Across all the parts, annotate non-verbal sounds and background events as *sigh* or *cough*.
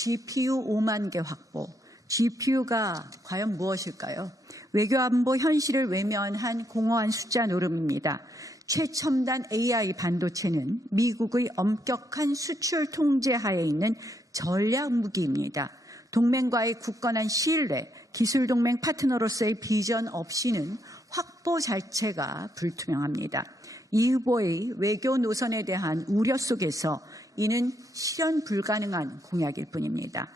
GPU 5만 개 확보. GPU가 과연 무엇일까요? 외교안보 현실을 외면한 공허한 숫자 노름입니다. 최첨단 AI 반도체는 미국의 엄격한 수출 통제 하에 있는 전략 무기입니다. 동맹과의 굳건한 신뢰, 기술 동맹 파트너로서의 비전 없이는 확보 자체가 불투명합니다. 이 후보의 외교 노선에 대한 우려 속에서 이는 실현 불가능한 공약일 뿐입니다.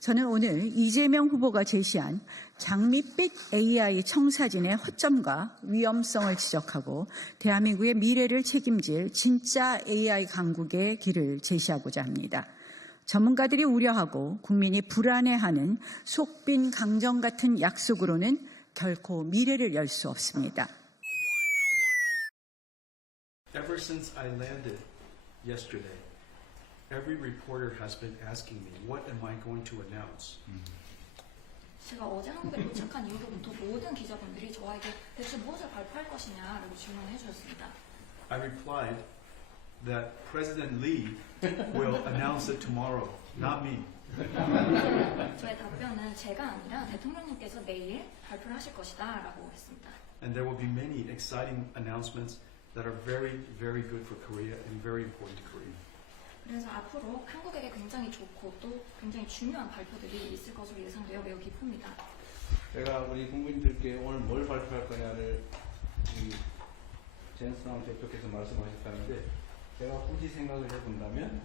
저는 오늘 이재명 후보가 제시한 장밋빛 AI 청사진의 허점과 위험성을 지적하고 대한민국의 미래를 책임질 진짜 AI 강국의 길을 제시하고자 합니다. 전문가들이 우려하고 국민이 불안해하는 속빈 강정 같은 약속으로는 결코 미래를 열 수 없습니다. Ever since I landed yesterday, every reporter has been asking me, what am I going to announce? 제가 *laughs* 어제 한국에 도착한 이후로부터 모든 기자분들이 저에게 대체 무엇을 발표할 것이냐라고 질문을 해주셨습니다. I replied that President Lee will announce it tomorrow, not me. *laughs* 저의 답변은 제가 아니라 대통령님께서 내일 발표를 하실 것이다 라고 했습니다. And there will be many exciting announcements that are very, very good for Korea and very important to Korea. 그래서 앞으로 한국에게 굉장히 좋고 또 굉장히 중요한 발표들이 있을 것으로 예상되어 매우 기쁩니다. 제가 우리 국민들께 오늘 뭘 발표할 거냐를 우리 젠슨 대표께서 말씀하셨다는데 제가 굳이 생각을 해본다면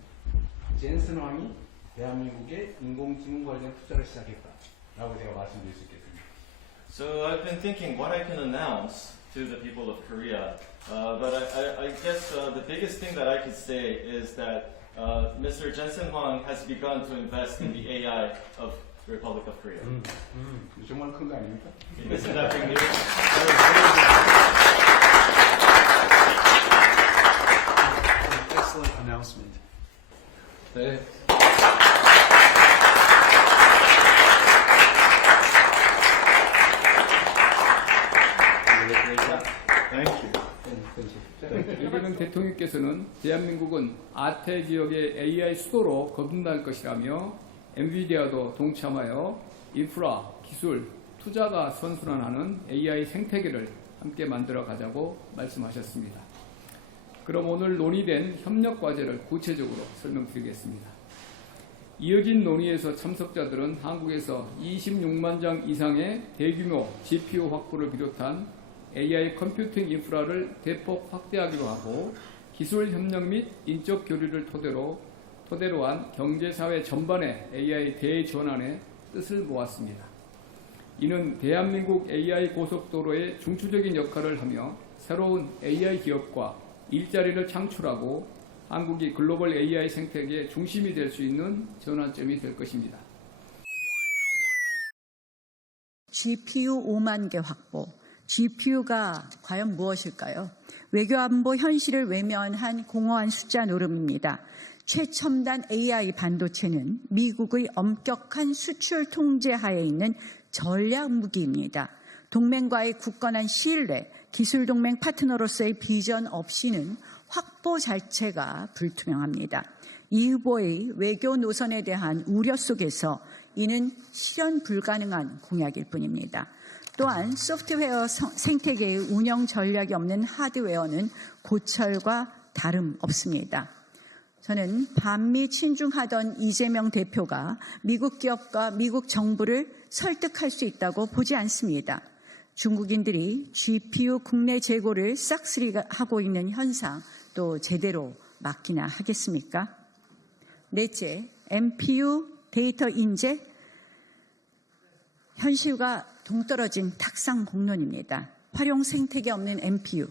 젠슨 왕이 대한민국에 인공지능 관련 투자를 시작했다라고 제가 말씀드릴 수 있겠습니다. So I've been thinking what I can announce to the people of Korea, uh, but I, I, I guess uh, the biggest thing that I could say is that uh, Mr. Jensen Huang has begun to invest in the AI of the Republic of Korea. 정말 큰 거 아닙니까? Isn't that big news? An excellent announcement. 네. Thank you. 이번은 대통령께서는 대한민국은 아태 지역의 AI 수도로 거듭날 것이라며 엔비디아도 동참하여 인프라, 기술, 투자가 선순환하는 AI 생태계를 함께 만들어 가자고 말씀하셨습니다. 그럼 오늘 논의된 협력 과제를 구체적으로 설명드리겠습니다. 이어진 논의에서 참석자들은 한국에서 26만 장 이상의 대규모 GPU 확보를 비롯한 AI 컴퓨팅 인프라를 대폭 확대하기로 하고 기술 협력 및 인적 교류를 토대로 토대로 한 경제 사회 전반의 AI 대전환에 뜻을 모았습니다. 이는 대한민국 AI 고속도로의 중추적인 역할을 하며 새로운 AI 기업과 일자리를 창출하고 한국이 글로벌 AI 생태계의 중심이 될 수 있는 전환점이 될 것입니다. GPU 5만 개 확보. GPU가 과연 무엇일까요? 외교안보 현실을 외면한 공허한 숫자 노름입니다. 최첨단 AI 반도체는 미국의 엄격한 수출 통제 하에 있는 전략 무기입니다. 동맹과의 굳건한 신뢰, 기술 동맹 파트너로서의 비전 없이는 확보 자체가 불투명합니다. 이 후보의 외교 노선에 대한 우려 속에서 이는 실현 불가능한 공약일 뿐입니다. 또한 소프트웨어 성- 생태계의 운영 전략이 없는 하드웨어는 고철과 다름 없습니다. 저는 반미 친중하던 이재명 대표가 미국 기업과 미국 정부를 설득할 수 있다고 보지 않습니다. 중국인들이 GPU 국내 재고를 싹쓸이하고 있는 현상 또 제대로 막기나 하겠습니까? 넷째, MPU 데이터 인재 현실과 동떨어진 탁상 공론입니다. 활용 생태계 없는 MPU,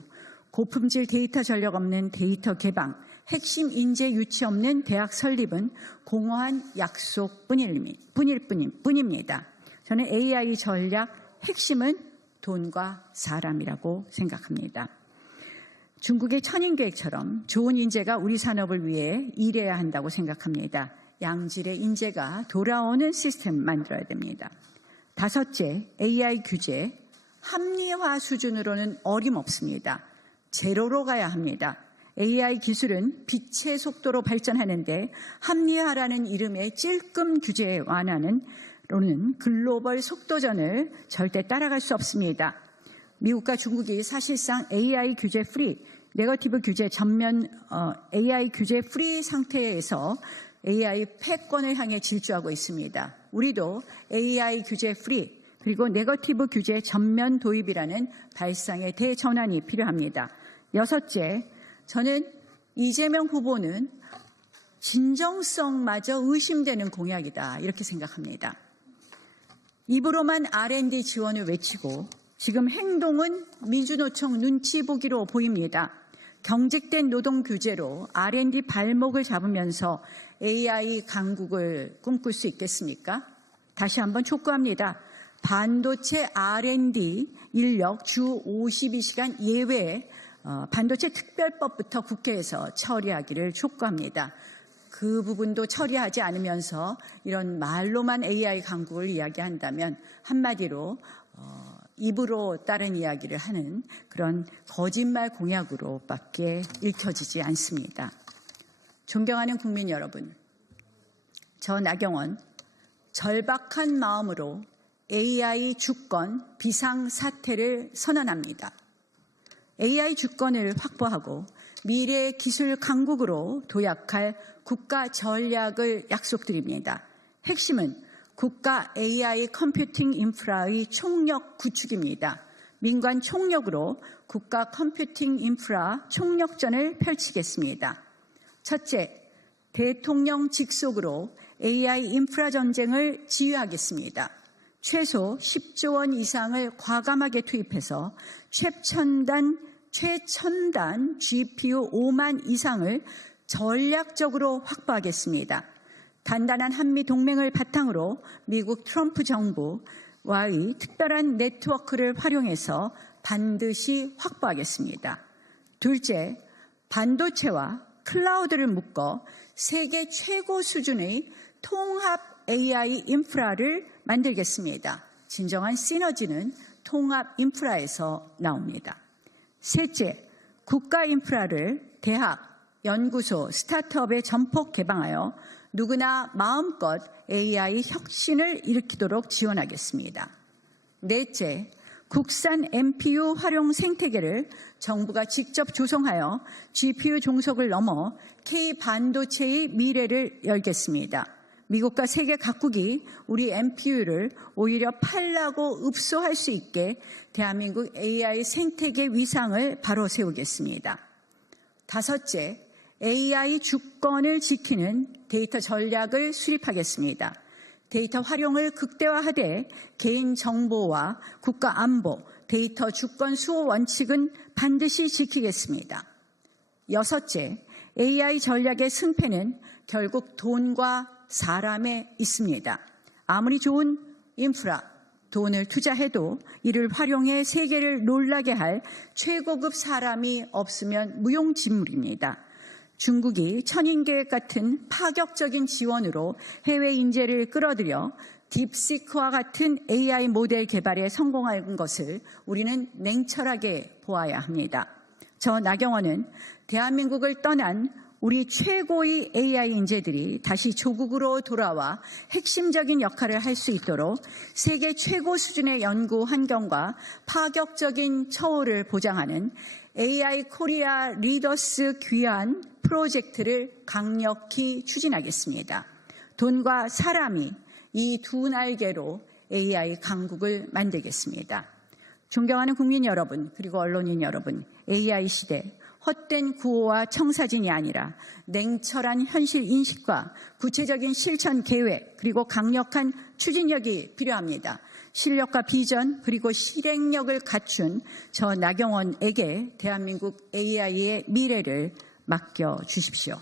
고품질 데이터 전력 없는 데이터 개방, 핵심 인재 유치 없는 대학 설립은 공허한 약속뿐일 뿐입니다. 저는 AI 전략 핵심은 돈과 사람이라고 생각합니다. 중국의 천인 계획처럼 좋은 인재가 우리 산업을 위해 일해야 한다고 생각합니다. 양질의 인재가 돌아오는 시스템 만들어야 됩니다. 다섯째, AI 규제. 합리화 수준으로는 어림없습니다. 제로로 가야 합니다. AI 기술은 빛의 속도로 발전하는데 합리화라는 이름의 찔끔 규제 완화는 로는 글로벌 속도전을 절대 따라갈 수 없습니다. 미국과 중국이 사실상 AI 규제 프리, 네거티브 규제 전면 어, AI 규제 프리 상태에서 AI 패권을 향해 질주하고 있습니다. 우리도 AI 규제 프리 그리고 네거티브 규제 전면 도입이라는 발상의 대전환이 필요합니다. 여섯째, 저는 이재명 후보는 진정성마저 의심되는 공약이다 이렇게 생각합니다. 입으로만 R&D 지원을 외치고 지금 행동은 민주노총 눈치 보기로 보입니다. 경직된 노동 규제로 R&D 발목을 잡으면서 AI 강국을 꿈꿀 수 있겠습니까? 다시 한번 촉구합니다. 반도체 R&D 인력 주 52시간 예외 어, 반도체 특별법부터 국회에서 처리하기를 촉구합니다. 그 부분도 처리하지 않으면서 이런 말로만 AI 강국을 이야기한다면 한마디로 어, 입으로 다른 이야기를 하는 그런 거짓말 공약으로밖에 읽혀지지 않습니다. 존경하는 국민 여러분, 저 나경원 절박한 마음으로 AI 주권 비상 사태를 선언합니다. AI 주권을 확보하고 미래 기술 강국으로 도약할 국가 전략을 약속드립니다. 핵심은 국가 AI 컴퓨팅 인프라의 총력 구축입니다. 민관 총력으로 국가 컴퓨팅 인프라 총력전을 펼치겠습니다. 첫째, 대통령 직속으로 AI 인프라 전쟁을 지휘하겠습니다. 최소 10조 원 이상을 과감하게 투입해서 최첨단 최첨단 GPU 5만 이상을 전략적으로 확보하겠습니다. 단단한 한미 동맹을 바탕으로 미국 트럼프 정부와의 특별한 네트워크를 활용해서 반드시 확보하겠습니다. 둘째, 반도체와 클라우드를 묶어 세계 최고 수준의 통합 AI 인프라를 만들겠습니다. 진정한 시너지는 통합 인프라에서 나옵니다. 셋째, 국가 인프라를 대학, 연구소, 스타트업에 전폭 개방하여 누구나 마음껏 AI 혁신을 일으키도록 지원하겠습니다. 넷째, 국산 MPU 활용 생태계를 정부가 직접 조성하여 GPU 종속을 넘어 K 반도체의 미래를 열겠습니다. 미국과 세계 각국이 우리 MPU를 오히려 팔라고 읍소할 수 있게 대한민국 AI 생태계 위상을 바로 세우겠습니다. 다섯째, AI 주권을 지키는 데이터 전략을 수립하겠습니다. 데이터 활용을 극대화하되 개인 정보와 국가 안보, 데이터 주권 수호 원칙은 반드시 지키겠습니다. 여섯째, AI 전략의 승패는 결국 돈과 사람에 있습니다. 아무리 좋은 인프라, 돈을 투자해도 이를 활용해 세계를 놀라게 할 최고급 사람이 없으면 무용지물입니다. 중국이 천인계획 같은 파격적인 지원으로 해외 인재를 끌어들여 딥시크와 같은 AI 모델 개발에 성공한 것을 우리는 냉철하게 보아야 합니다. 저 나경원은 대한민국을 떠난 우리 최고의 AI 인재들이 다시 조국으로 돌아와 핵심적인 역할을 할 수 있도록 세계 최고 수준의 연구 환경과 파격적인 처우를 보장하는 AI 코리아 리더스 귀환 프로젝트를 강력히 추진하겠습니다. 돈과 사람이 이 두 날개로 AI 강국을 만들겠습니다. 존경하는 국민 여러분, 그리고 언론인 여러분, AI 시대 헛된 구호와 청사진이 아니라 냉철한 현실 인식과 구체적인 실천 계획 그리고 강력한 추진력이 필요합니다. 실력과 비전 그리고 실행력을 갖춘 저 나경원에게 대한민국 AI의 미래를 맡겨 주십시오.